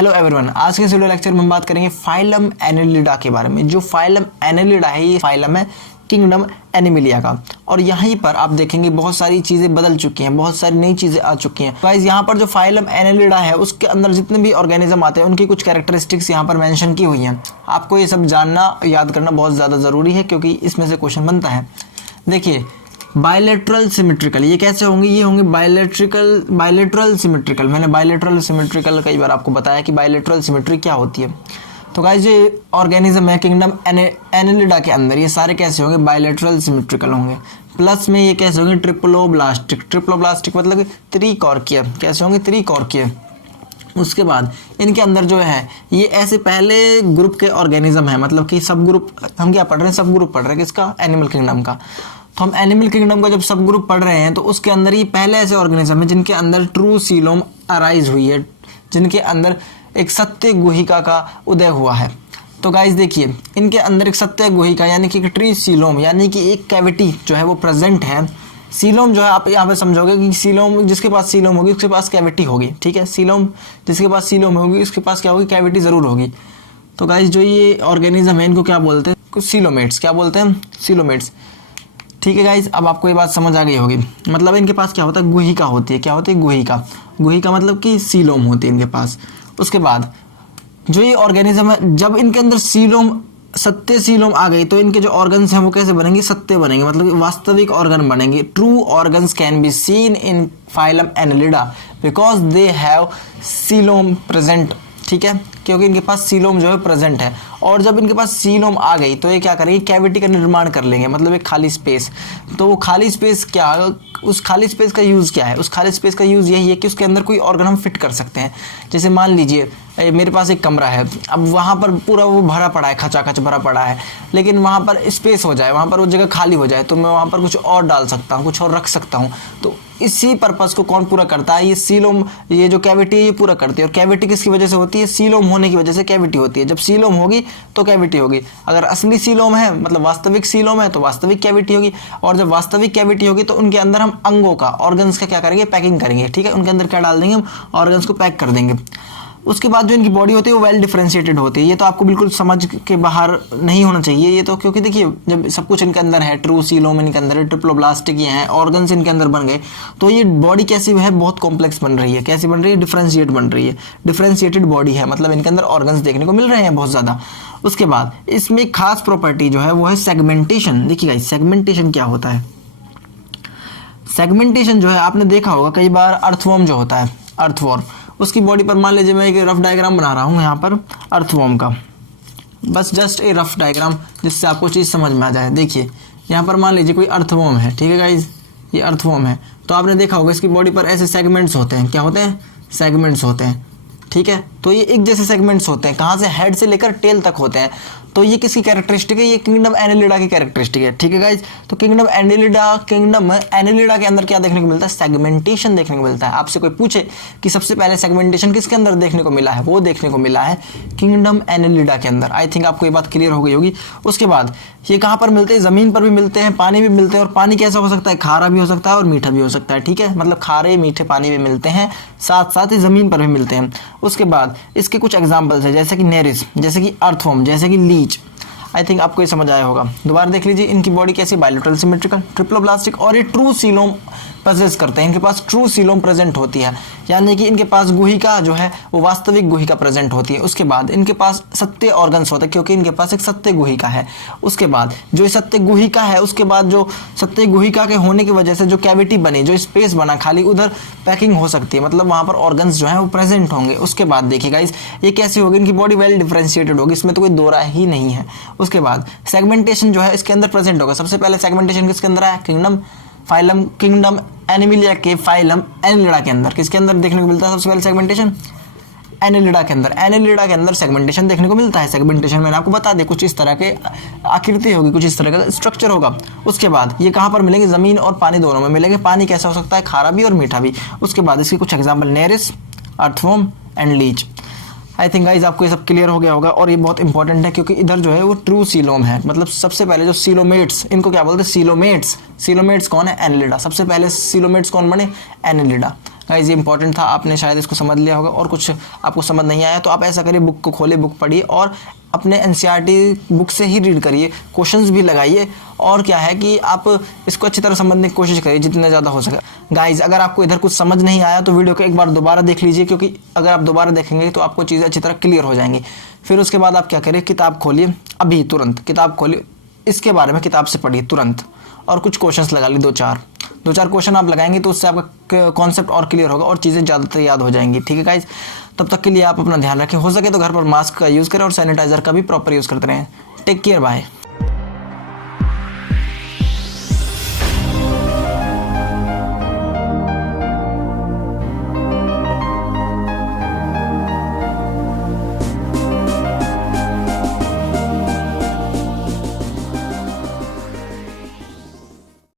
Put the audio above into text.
Hello everyone, आज के इस वीडियो लेक्चर में हम बात करेंगे फाइलम एनेलिडा के बारे में। जो फाइलम एनेलिडा है ये फाइलम है किंगडम एनिमिलिया का। और यहीं पर आप देखेंगे बहुत सारी चीज़ें बदल चुकी हैं, बहुत सारी नई चीज़ें आ चुकी हैं। गाइस यहाँ पर जो फाइलम एनेलिडा है उसके अंदर जितने भी ऑर्गेनिज्म आते हैं उनकी कुछ कैरेक्टरिस्टिक्स यहाँ पर मेंशन की हुई हैं। आपको ये सब जानना याद करना बहुत ज़्यादा ज़रूरी है क्योंकि इसमें से क्वेश्चन बनता है। देखिए बायलैटरल सिमेट्रिकल ये कैसे होंगे, ये होंगे बायलैटरल सिमेट्रिकल। मैंने बायलैटरल सिमेट्रिकल कई बार आपको बताया कि बायलैटरल सिमेट्री क्या होती है। तो गाइस ये ऑर्गेनिज्म है किंगडम एनेलिडा के अंदर, ये सारे कैसे होंगे, बायलैटरल सिमेट्रिकल होंगे। प्लस में ये कैसे होंगे, ट्रिप्लोब्लास्टिक मतलब कि त्रिकोर्कीय। कैसे होंगे, त्रिकोर्कीय। उसके बाद इनके अंदर जो है ये ऐसे पहले ग्रुप के ऑर्गेनिज्म है, मतलब कि सब ग्रुप हम क्या पढ़ रहे हैं, सब ग्रुप पढ़ रहे हैं किसका, एनिमल किंगडम का। तो हम एनिमल किंगडम का जब सब ग्रुप पढ़ रहे हैं तो उसके अंदर ये पहले ऐसे ऑर्गेनिज्म है जिनके अंदर ट्रू सीलोम अराइज हुई है, जिनके अंदर एक सत्य गुहिका का उदय हुआ है। तो गाइस देखिए इनके अंदर एक सत्य गुहिका यानी कि ट्री सीलोम यानी कि एक कैविटी जो है वो प्रेजेंट है। सीलोम जो है आप यहाँ पे समझोगे कि सीलोम जिसके पास सीलोम होगी उसके पास कैविटी होगी, ठीक है। सीलोम जिसके पास सीलोम होगी उसके पास क्या होगी, कैविटी ज़रूर होगी। तो गाइस जो ये ऑर्गेनिज्म है इनको क्या बोलते हैं, कुछ सीलोमेट्स। क्या बोलते हैं, सीलोमेट्स। ठीक है गाइस, अब आपको ये बात समझ आ गई होगी। मतलब इनके पास क्या होता है, गुहिका होती है। क्या होती है, गुहिका। गुहिका मतलब कि सीलोम होती है इनके पास। उसके बाद जो ये ऑर्गेनिज्म है जब इनके अंदर सीलोम सत्य सीलोम आ गई तो इनके जो ऑर्गन्स हैं वो कैसे बनेंगे, सत्य बनेंगे, मतलब कि वास्तविक ऑर्गन बनेंगे। True organs can be seen in phylum Annelida because they have coelom present, ठीक है, क्योंकि इनके पास सीलोम जो है प्रेजेंट है। और जब इनके पास सीलोम आ गई तो ये क्या करेंगे, कैविटी का निर्माण कर लेंगे, मतलब एक खाली स्पेस। तो वो खाली स्पेस क्या, उस खाली स्पेस का यूज़ क्या है, उस खाली स्पेस का यूज़ यही है कि उसके अंदर कोई ऑर्गन हम फिट कर सकते हैं। जैसे मान लीजिए मेरे पास एक कमरा है, अब वहाँ पर पूरा वो भरा पड़ा है, खचाखच भरा पड़ा है, लेकिन वहाँ पर स्पेस हो जाए, वहाँ पर वो जगह खाली हो जाए तो मैं वहाँ पर कुछ और डाल सकता हूँ, कुछ और रख सकता हूँ। तो इसी पर्पस को कौन पूरा करता है, ये सीलोम, ये जो कैविटी है ये पूरा करती है। और कैविटी किसकी वजह से होती है, सीलोम होने की वजह से कैविटी होती है। जब सीलोम होगी तो कैविटी होगी। अगर असली सीलोम है मतलब वास्तविक सीलोम है तो वास्तविक कैविटी होगी। और जब वास्तविक कैविटी होगी तो उनके अंदर हम अंगों का, ऑर्गन्स का क्या करेंगे, पैकिंग करेंगे, ठीक है। उनके अंदर क्या डाल देंगे, हम ऑर्गन्स को पैक कर देंगे। उसके बाद जो इनकी बॉडी होती है वो वेल डिफरेंशिएटेड होती है। ये तो आपको बिल्कुल समझ के बाहर नहीं होना चाहिए ये तो, क्योंकि देखिए जब सब कुछ इनके अंदर है, ट्रू सीलोम इनके अंदर है, ट्रिप्लोब्लास्टिक ये हैं, ऑर्गन्स इनके अंदर बन गए, तो ये बॉडी कैसी है, बहुत कॉम्प्लेक्स बन रही है। कैसी बन रही है, डिफरेंशिएट बन रही है, डिफरेंशिएटेड बॉडी है, मतलब इनके अंदर ऑर्गन्स देखने को मिल रहे हैं बहुत ज़्यादा। उसके बाद इसमें एक खास प्रॉपर्टी जो है वो है सेगमेंटेशन। देखिएगा सेगमेंटेशन क्या होता है। सेगमेंटेशन जो है आपने देखा होगा कई बार, अर्थवर्म जो होता है, अर्थवर्म, उसकी बॉडी पर मान लीजिए मैं एक रफ डायग्राम बना रहा हूँ यहाँ पर अर्थवर्म का, बस जस्ट ए रफ डायग्राम जिससे आपको चीज़ समझ में आ जाए। देखिए यहाँ पर मान लीजिए कोई अर्थवर्म है, ठीक है गाइज, ये अर्थवर्म है। तो आपने देखा होगा इसकी बॉडी पर ऐसे सेगमेंट्स होते हैं। क्या होते हैं, सेगमेंट्स होते हैं, ठीक है। तो ये एक जैसे सेगमेंट्स होते हैं, कहाँ से, हेड से लेकर टेल तक होते हैं। तो ये किसकी कैरेक्टरिस्टिक है, ये किंगडम एनेलिडा की कैरेक्टरिस्टिक है, ठीक है गाइज। तो किंगडम एनेलिडा के अंदर क्या देखने को मिलता है, सेगमेंटेशन देखने को मिलता है। आपसे कोई पूछे कि सबसे पहले सेगमेंटेशन किसके अंदर देखने को मिला है, वो देखने को मिला है किंगडम एनेलिडा के अंदर। आई थिंक आपको ये बात क्लियर हो गई होगी। उसके बाद ये कहाँ पर मिलते हैं, ज़मीन पर भी मिलते हैं, पानी भी मिलते हैं। और पानी कैसा हो सकता है, खारा भी हो सकता है और मीठा भी हो सकता है, ठीक है, मतलब खारे मीठे पानी भी मिलते हैं, साथ साथ ही ज़मीन पर भी मिलते हैं। उसके बाद इसके कुछ एग्जाम्पल्स है जैसे कि नेरिस, जैसे कि अर्थवर्म, जैसे कि लीच। आई थिंक आपको ये समझ आया होगा। दोबारा देख लीजिए इनकी बॉडी कैसी, बायलैटरल सिमेट्रिकल, ट्रिप्लोब्लास्टिक, और ये ट्रू सीलोम पजेस करते हैं। इनके पास ट्रू सीलोम प्रेजेंट होती है, यानी कि इनके पास गुहिका जो है वो वास्तविक गुहिका प्रेजेंट होती है। उसके बाद इनके पास सत्य ऑर्गन्स होते हैं क्योंकि इनके पास एक सत्य गुहिका है। उसके बाद जो सत्य गुहिका है, उसके बाद जो सत्य गुहिका के होने की वजह से जो कैविटी बनी, जो स्पेस बना खाली, उधर पैकिंग हो सकती है, मतलब वहाँ पर ऑर्गन्स जो है वो प्रेजेंट होंगे। उसके बाद देखिएगा ये कैसी होगी, इनकी बॉडी वेल डिफरेंशिएटेड होगी, इसमें तो कोई दो राय ही नहीं है। उसके बाद सेगमेंटेशन जो है इसके अंदर प्रेजेंट होगा। सबसे पहले सेगमेंटेशन किसके अंदर है, किंगडम एनिमिलिया के फाइलम एनेलिडा के अंदर। किसके अंदर देखने को मिलता है सबसे पहले सेगमेंटेशन, एनेलिडा के अंदर। एनेलिडा के अंदर सेगमेंटेशन देखने को मिलता है। सेगमेंटेशन मैंने आपको बता दिया, कुछ इस तरह के आकृति होगी, कुछ इस तरह का स्ट्रक्चर होगा। उसके बाद ये कहाँ पर मिलेंगे, ज़मीन और पानी दोनों में मिलेंगे। पानी कैसा हो सकता है, खारा भी और मीठा भी। उसके बाद इसके कुछ example, Nereis, earthworm and leech. I think guys आपको ये सब क्लियर हो गया होगा। और ये बहुत इंपॉर्टेंट है क्योंकि इधर जो है वो ट्रू सीलोम है, मतलब सबसे पहले जो सीलोमेट्स, इनको क्या बोलते हैं, सीलोमेट्स। सीलोमेट्स कौन है, एनेलिडा। सबसे पहले सीलोमेट्स कौन बने, एनेलिडा। गाइस ये इंपॉर्टेंट था, आपने शायद इसको समझ लिया होगा। और कुछ आपको समझ नहीं आया तो आप ऐसा करिए, बुक को खोलिए, बुक पढ़िए और अपने एनसीईआरटी बुक से ही रीड करिए, क्वेश्चंस भी लगाइए और क्या है कि आप इसको अच्छी तरह समझने की कोशिश करिए जितना ज़्यादा हो सके। गाइस अगर आपको इधर कुछ समझ नहीं आया तो वीडियो को एक बार दोबारा देख लीजिए, क्योंकि अगर आप दोबारा देखेंगे तो आपको चीज़ें अच्छी तरह क्लियर हो जाएंगी। फिर उसके बाद आप क्या करिए, किताब खोलिए, अभी तुरंत किताब खोलिए, इसके बारे में किताब से पढ़िए तुरंत और कुछ क्वेश्चंस लगा ली, दो चार क्वेश्चन आप लगाएंगे तो उससे आपका कॉन्सेप्ट और क्लियर होगा और चीज़ें ज़्यादातर याद हो जाएंगी। ठीक है गाइज, तब तक के लिए आप अपना ध्यान रखें, हो सके तो घर पर मास्क का यूज़ करें और सैनिटाइजर का भी प्रॉपर यूज़ करते रहें। Take care, bye.